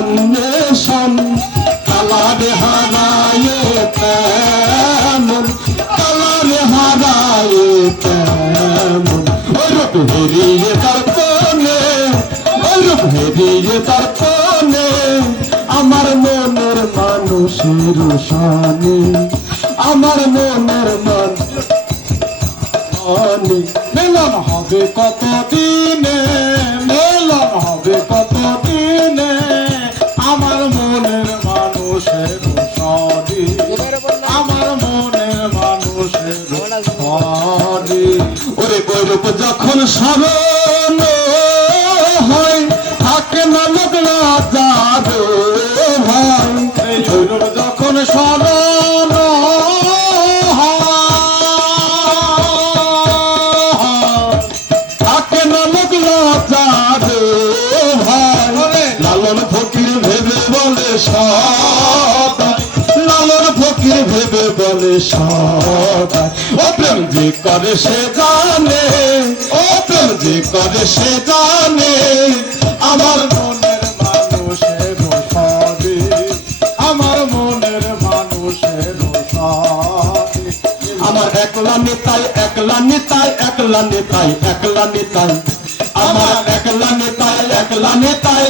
অন্বেষণ কালারে হারায় তেমন কালারে হারায় তেমন ওই রূপ হেরিয়ে তার কোনে হেরিয়ে তার কোনে আমার মনের মানুষের শানে আমার মনের মান হবে কত দিনে মিলন ওরে গৈরূপ যখন স্মরণ হয়, থাকে না লোক যাবে ভাই গৈরূপ যখন স্মরণ থাকে না লোক যাবে ভাই লালন ফকির ভেবে বলে সদাই আমার মনের মানুষের সবে আমার একলা নেতাই একলা নেতাই একলা নেতাই একলা নেতাই। আমার একলা নেতাই একলা নেতাই